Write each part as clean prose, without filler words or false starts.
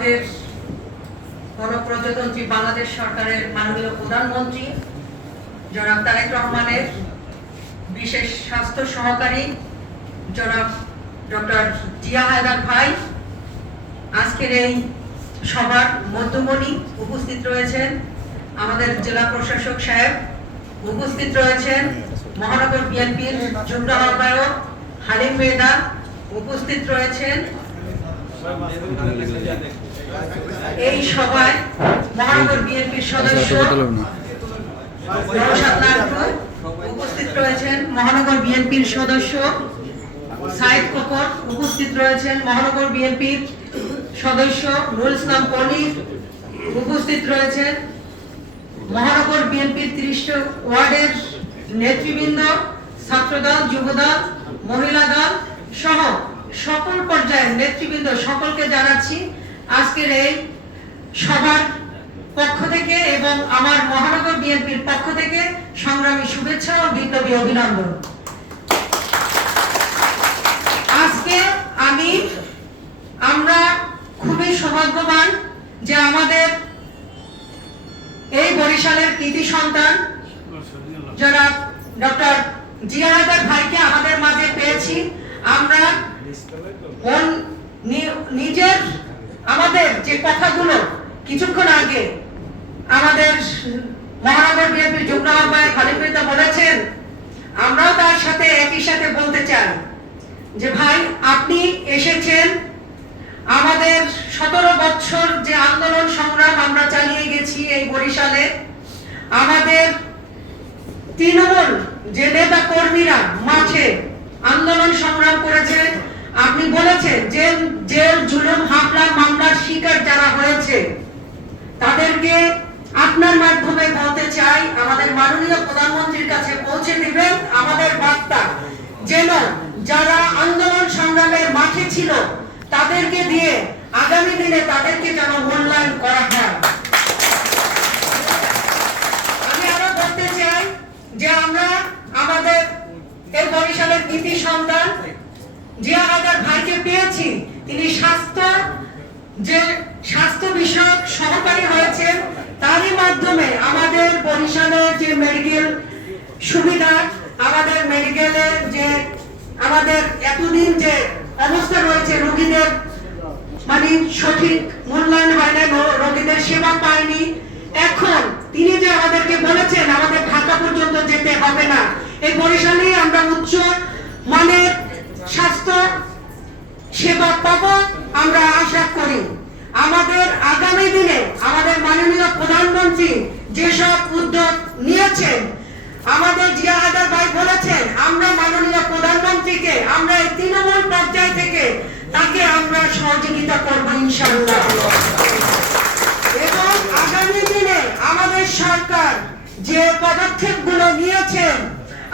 আমাদের গণপ্রজাতন্ত্রী বাংলাদেশ সরকারের মাননীয় প্রধানমন্ত্রী জনাব তারেক রহমানের বিশেষ স্বাস্থ্য সহকারী জনাব ডক্টর জিয়া হায়দার ভাই আজকের এই সভার মধ্যমণি উপস্থিত রয়েছেন। আমাদের জেলা প্রশাসক সাহেব উপস্থিত রয়েছেন। মহানগর বিএনপির যুগ্ম আহ্বায়ক হালিম মেদা উপস্থিত রয়েছেন। এই সভায় মহানগর বিএনপির সদস্য উপস্থিত রয়েছেন। মহানগর বিএনপির সদস্য সাইদ খোকন উপস্থিত রয়েছেন। মহানগর বিএনপির সদস্য নুরুল ইসলাম পনির উপস্থিত রয়েছেন। মহানগর বিএনপির 30 ওয়ার্ডের নেতৃবৃন্দ, ছাত্রদল, যুবদল, মহিলা দল সহ সকল পর্যায়ের নেতৃবৃন্দ সকলকে জানাচ্ছি আজকের এই সভার পক্ষ থেকে এবং আমার মহানগর বিএনপির পক্ষ থেকে সংগ্রামী শুভেচ্ছা ও বিপ্লবী অভিনন্দন। আজকে আমরা খুবই সৌভাগ্যবান যে আমাদের এই বরিশালের কৃতি সন্তান জনাব ডক্টর জিয়া হায়দার ভাইকে আমাদের মাঝে পেয়েছি। আমরা নিজের আমাদের যে কথাগুলো কিছুক্ষণ আগে আমাদের মহানগর বিএনপির যুগ্ম আহ্বায়ক হালিম মেদা বলেছেন, আমরাও তার সাথে একই সাথে বলতে চাই যে ভাই আপনি এসেছেন, আমাদের 17 বছর যে আন্দোলন সংগ্রাম আমরা চালিয়ে গেছি এই বরিশালে, আমাদের তৃণমূল যে নেতা কর্মীরা মাঠে আন্দোলন সংগ্রাম করেছে, আপনি বলেছেন যে জেল জুলুম হামলা মামলার শিকার যারা হয়েছে তাদেরকে আপনার মাধ্যমে বলতে চাই আমাদের মাননীয় প্রধানমন্ত্রীর কাছে পৌঁছে দিবেন আমাদের বার্তা, যেন যারা আন্দোলন সংগ্রামের মাঠে ছিল তাদেরকে দিয়ে আগামী দিনে তাদেরকে যেন মূল্যায়ন করা হয়। আমি আরো বলতে চাই যে আমরা আমাদের এই বরিশালের কৃতি সন্তান জিয়া হায়দার ভাইকে পেয়েছি। তিনি স্বাস্থ্য বিষয়ক সহকারী হয়েছেন, তারই মাধ্যমে আমাদের বরিশালের যে মেডিকেল সুবিধা, আমাদের মেডিকেলের যে আমাদের এতদিন যে অবস্থা রয়েছে, রোগীদের মানে সঠিক মূল্যায়ন হয় না, রোগীদের সেবা পায়নি। এখন তিনি যে আমাদেরকে বলেছেন আমাদের ঢাকা পর্যন্ত যেতে হবে না, এই বরিশালেই আমরা উচ্চ মানের স্বাস্থ্য সেবা পাবো আমরা আশা করি। আমাদের আগামী দিনে আমাদের মাননীয় প্রধানমন্ত্রী যেসব উদ্যোগ নিয়েছেন, আমাদের জিয়া হায়দার ভাই বলেছেন আমরা মাননীয় প্রধানমন্ত্রীকে আমরা এই তৃণমূল পর্যায় থেকে তাকে আমরা সহযোগিতা করব ইনশাআল্লাহ। এবং আগামী দিনে আমাদের সরকার যে পদক্ষেপগুলো নিয়েছেন,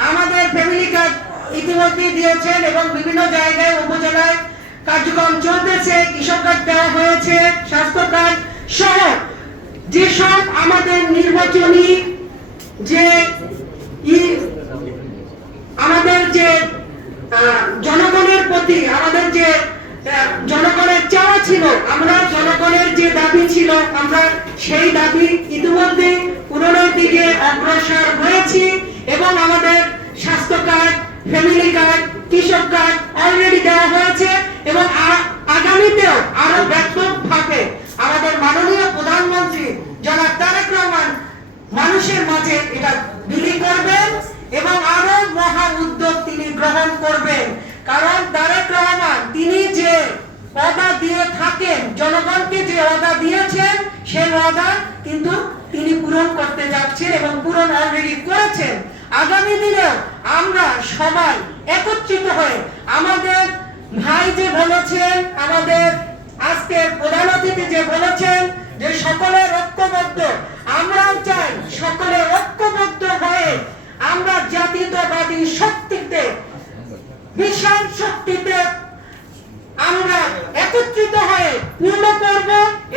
আমাদের ফ্যামিলি কার্ড ইতিমধ্যে দিয়েছেন এবং বিভিন্ন জায়গায় উপজেলায় কার্যক্রম চলতেছে, কৃষক কার্ড দেওয়া হয়েছে, স্বাস্থ্য কার্ড সহ যেসব আমাদের নির্বাচনী যে আমাদের যে জনগণের প্রতি আমাদের যে জনগণের চাওয়া ছিল, আমরা জনগণের যে দাবি ছিল আমরা সেই দাবি ইতিমধ্যে পূরণের দিকে অগ্রসর হয়েছি এবং আমাদের স্বাস্থ্য কার্ড, ফ্যামিলি কার্ড, কৃষক কার্ড অলরেডি দেওয়া হয়েছে এবং আগামীতেও আরো ব্যাপকভাবে আমাদের মাননীয় প্রধানমন্ত্রী জনাব তারেক রহমান মানুষের মাঝে এটা বিলি করবেন এবং আরো মহা উদ্যোগ তিনি গ্রহণ করবেন। কারণ তারেক রহমান তিনি যে ওয়াদা দিয়ে থাকেন, জনগণকে যে ওয়াদা দিয়েছেন সেই ওয়াদা কিন্তু তিনি পূরণ করতে যাচ্ছেন এবং পূরণ অলরেডি করেছেন। আগামী দিনেও আমরা সবাই একত্রিত হয়ে আমাদের ভাই যে বলেছেন, আমাদের আজকের প্রধান অতিথি যে বলেছেন যে সকলের ঐক্যবদ্ধ, আমরাও চাই সকলে ঐক্যবদ্ধ হয়ে আমরা জাতীয়তাবাদী শক্তিতে, বিশাল শক্তিতে আমরা একত্রিত হয়ে পূর্ণ করব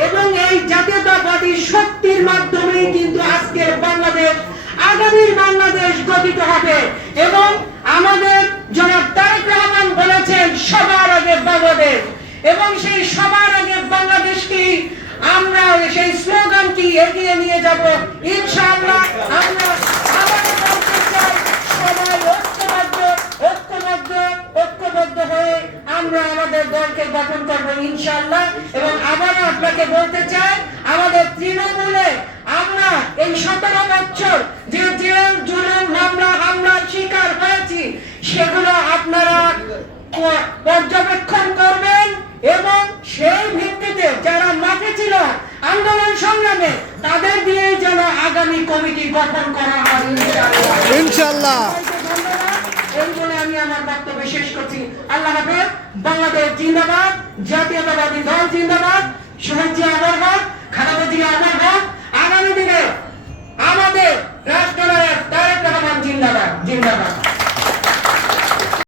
এবং এই জাতীয়তাবাদী শক্তির মাধ্যমে কিন্তু আজকের বাংলাদেশ, আগামীর বাংলাদেশ গঠিত হবে। এবং আমাদের জনাব তারেক রহমান বলেছেন সবার আগে বাংলাদেশ, এবং সেই সবার আগে বাংলাদেশকে এগিয়ে নিয়ে যাব ইনশাআল্লাহ। আমরা আবারও বলতে চাই, সবাই ঐক্যবদ্ধ হয়ে আমরা আমাদের দলকে গঠন করব ইনশাআল্লাহ। এবং আবারও আপনাকে বলতে চাই, আমাদের তৃণমূলে আমরা এই 17 বছর যে জেল জুলুম হামলার শিকার হয়েছি, সেগুলো আপনারা পর্যবেক্ষণ করবেন এবং সেই ভিত্তিতে যারা মাঠে ছিল আন্দোলন সংগ্রামে, তাদের দিয়ে যেন আগামী কমিটি গঠন করা হয় ইনশাআল্লাহ। এই বলে আমি আমার বক্তব্য শেষ করছি। আল্লাহ হাফেজ। বাংলাদেশ জিন্দাবাদ, জাতীয়তাবাদী দল জিন্দাবাদ, শহীদ জিয়া অমর হোক, খালেদা জিয়া অমর হোক। আগামী দিনে আমাদের রাষ্ট্রনায়ক তারেক রহমান জিন্দাবাদ।